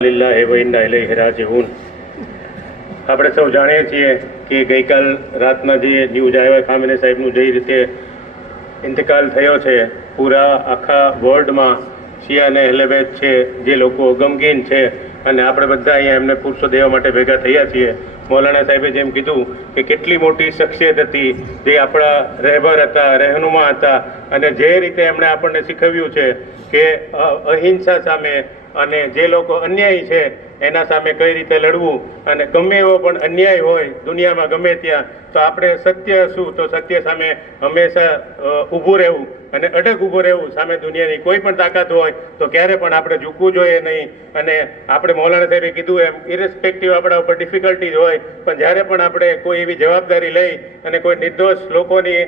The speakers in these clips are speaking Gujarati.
लिल्लाहि व इन्ना इलैहि राजिऊन। આપણે સૌ જાણીએ છીએ કે ગઈકાલ રાતના જે ન્યૂઝ આવ્યા ખામેને સાહેબનું જે રીતે ઇન્તકાલ થયો છે, પૂરા આખા વર્લ્ડમાં શિયા અને અહેલે બેત છે જે લોકો ગમગીન છે અને આપણે બધા અહીંયા એમને પુરુષો દેવા માટે ભેગા થયા છીએ। મૌલાના સાહેબે જેમ કીધું કે કેટલી મોટી શખ્સિયત હતી, જે આપણા રહેબર હતા, રહેનુમા હતા અને જે રીતે એમણે આપણને શીખવ્યું છે કે અહિંસા સામે અને જે લોકો અન્યાયી છે એના સામે કઈ રીતે લડવું, અને ગમે એવો પણ અન્યાય હોય દુનિયામાં ગમે ત્યાં તો આપણે સત્ય શું તો સત્ય સામે હંમેશા ઊભું રહેવું અને અડગ ઊભું રહેવું। સામે દુનિયાની કોઈ પણ તાકાત હોય તો ક્યારે પણ આપણે ઝૂકવું જોઈએ નહીં। અને આપણે મૌલાના સાહેબે કીધું એમ ઇરેસ્પેક્ટિવ આપણા ઉપર ડિફિકલ્ટીઝ હોય, પણ જ્યારે પણ આપણે કોઈ એવી જવાબદારી લઈ અને કોઈ નિર્દોષ લોકોની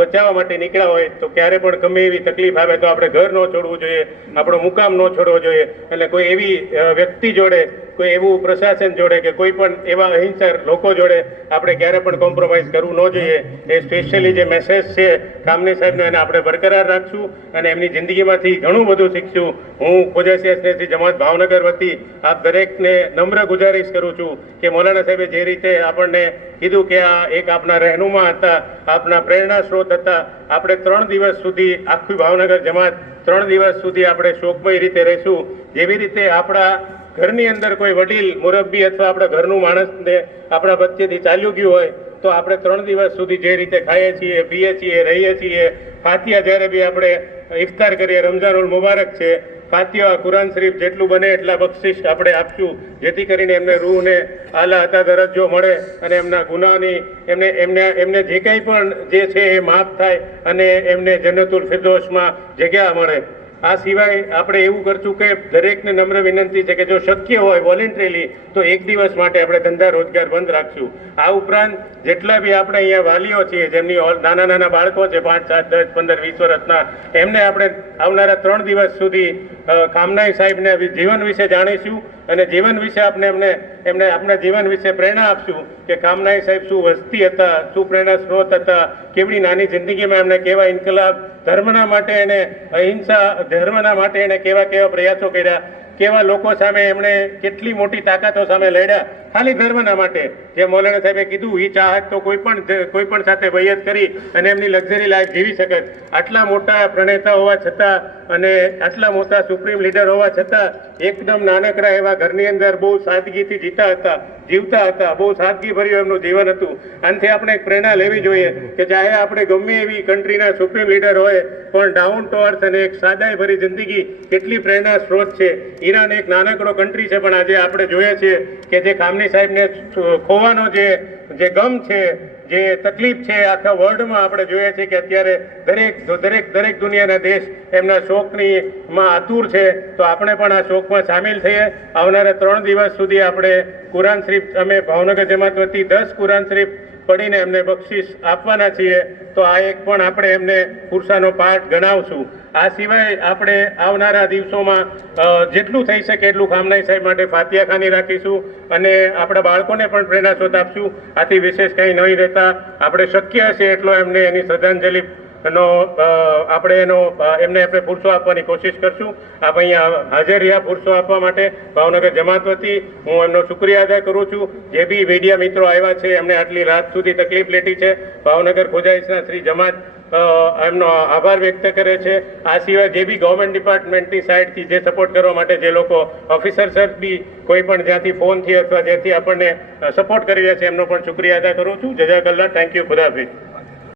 બચાવવા માટે નીકળ્યા હોય તો ક્યારે પણ ગમે એવી તકલીફ આવે તો આપણે ઘર ન છોડવું જોઈએ, આપણો મુકામ ન છોડવો જોઈએ અને કોઈ એવી વ્યક્તિ જોડે, કોઈ એવું પ્રશાસન જોડે કે કોઈ પણ એવા અહિંસક લોકો જોડે આપણે ક્યારે પણ કોમ્પ્રોમાઇઝ કરવું ન જોઈએ। એ સ્પેશિયલી જે મેસેજ છે ખામની સાહેબનો એને આપણે બરકરાર રાખશું અને એમની જિંદગીમાંથી ઘણું બધું શીખશું। હું ખોજા સિયાસી જમાત ભાવનગર વતી આપ દરેકને નમ્ર ગુજારિશ કરું છું કે મૌલાના સાહેબે જે રીતે આપણને કીધું કે આ એક આપના રહેનુમા હતા, આપના પ્રેરણા સ્ત્રોત હતા। આપણે 3 દિવસ સુધી આખી ભાવનગર જમાત 3 દિવસ સુધી આપણે શોકમય રીતે રહીશું। જેવી રીતે આપણા ઘરની અંદર કોઈ વડીલ મુરબ્બી અથવા આપણા ઘરનું માણસને આપણા વચ્ચેથી ચાલ્યું ગયું હોય તો આપણે 3 દિવસ સુધી જે રીતે ખાઈએ છીએ, પીએ છીએ, રહીએ છીએ, ફાતિયા જ્યારે બી આપણે ઇફતાર કરીએ, રમઝાનુલ મુબારક છે, ફાતિયા કુરાન શરીફ જેટલું બને એટલા બક્ષિસ આપણે આપશું, જેથી કરીને એમને રૂહને આલા હતા દરજ્જો મળે અને એમના ગુનાની એમને જે કંઈ પણ જે છે એ માફ થાય અને એમને જન્નતુલ ફિરદૌસમાં જગ્યા મળે। આ સિવાય આપણે એવું કરશું કે દરેકને નમ્ર વિનંતી છે કે જો શક્ય હોય વોલેન્ટરીલી તો 1 દિવસ માટે આપણે ધંધા રોજગાર બંધ રાખશું। આ ઉપરાંત જેટલા બી આપણે અહીંયા વાલીઓ છીએ જેમની નાના નાના બાળકો છે 5, 7, 10, 15, 20 વર્ષના, એમને આપણે આવનારા 3 દિવસ સુધી ખામનાઈ સાહેબને જીવન વિશે જાણીશું અને જીવન વિશે એમને આપણા જીવન વિશે પ્રેરણા આપશું કે ખામનાઈ સાહેબ શું વસ્તી હતા, શું પ્રેરણા સ્ત્રોત હતા, કેવડી નાની જિંદગીમાં એમને કેવા ઇન્કલાબ ધર્મના માટે એને અહિંસા ધર્મના માટે એને કેવા પ્રયાસો કર્યા, કેવા લોકો સામે એમણે કેટલી મોટી તાકાતો સામે લડ્યા ખાલી ધર્મના માટે। જે મૌલાના સાહેબે કીધું એ ચાહત તો કોઈ પણ સાથે વૈયત કરી અને એમની લક્ઝરી લાઈફ જીવી શકે। આટલા મોટા પ્રણેતા હોવા છતાં અને આટલા મોટા સુપ્રીમ લીડર હોવા છતાં એકદમ નાનકડા એવા ઘરની અંદર બહુ સાદગીથી જીવતા હતા, બહુ સાદગીભર્યું એમનું જીવન હતું। આનાથી આપણે એક પ્રેરણા લેવી જોઈએ કે ચાહે આપણે ગમે એવી કન્ટ્રીના સુપ્રીમ લીડર હોય પણ ડાઉન ટુ અર્થ અને એક સાદાઈ જિંદગી કેટલી પ્રેરણા સ્ત્રોત છે। ઈરાન એક નાનકડો કન્ટ્રી છે પણ આજે આપણે જોઈએ છીએ કે જે ખામની સાહેબને ખોવાનો જે ગમ છે, જે તકલીફ છે આખા વર્લ્ડમાં આપણે જોઈએ છીએ કે અત્યારે દરેક દુનિયાના દેશ એમના શોકમાં આતુર છે। તો આપણે પણ આ શોકમાં સામેલ થઈએ। આવનારા 3 દિવસ સુધી આપણે કુરાન શરીફ અમે ભાવનગર જમાત વતી 10 કુરાન શરીફ પડીને એમને બક્ષિસ આપવાના છીએ, તો આ એક પણ આપણે એમને પુરસાનો પાઠ ગણાવશું। આ સિવાય આપણે આવનારા દિવસોમાં જેટલું થઈ શકે એટલું ખામનાઈ સાહેબ માટે ફાતિયા ખાની રાખીશું અને આપણા બાળકોને પણ પ્રેરણા સ્ત્રોત આપશું। આથી વિશેષ કંઈ નહીં રહેતા આપણે શક્ય હશે એટલો એમને એની શ્રદ્ધાંજલિ એમને પુરસો આપવાની કોશિશ કરશું। આપ અહીંયા હાજર રહ્યા પુરસો આપવા માટે ભાવનગર જમાત વતી હું એમનો શુક્રિયા અદા કરું છું। જે બી મીડિયા મિત્રો આવ્યા છે એમને આટલી રાત સુધી તકલીફ લેટી છે, ભાવનગર ખોજાઈસના શ્રી જમાત એમનો આભાર વ્યક્ત કરે છે। આ સિવાય જે બી ગવર્મેન્ટ ડિપાર્ટમેન્ટની સાઇડથી જે સપોર્ટ કરવા માટે જે લોકો ઓફિસર બી કોઈ પણ જ્યાંથી ફોનથી અથવા જ્યાંથી આપણને સપોર્ટ કરી રહ્યા છે એમનો પણ શુક્રિયા અદા કરું છું। જઝાકલ્લાહ, થેન્ક યુ, ખુદાહાફિઝ।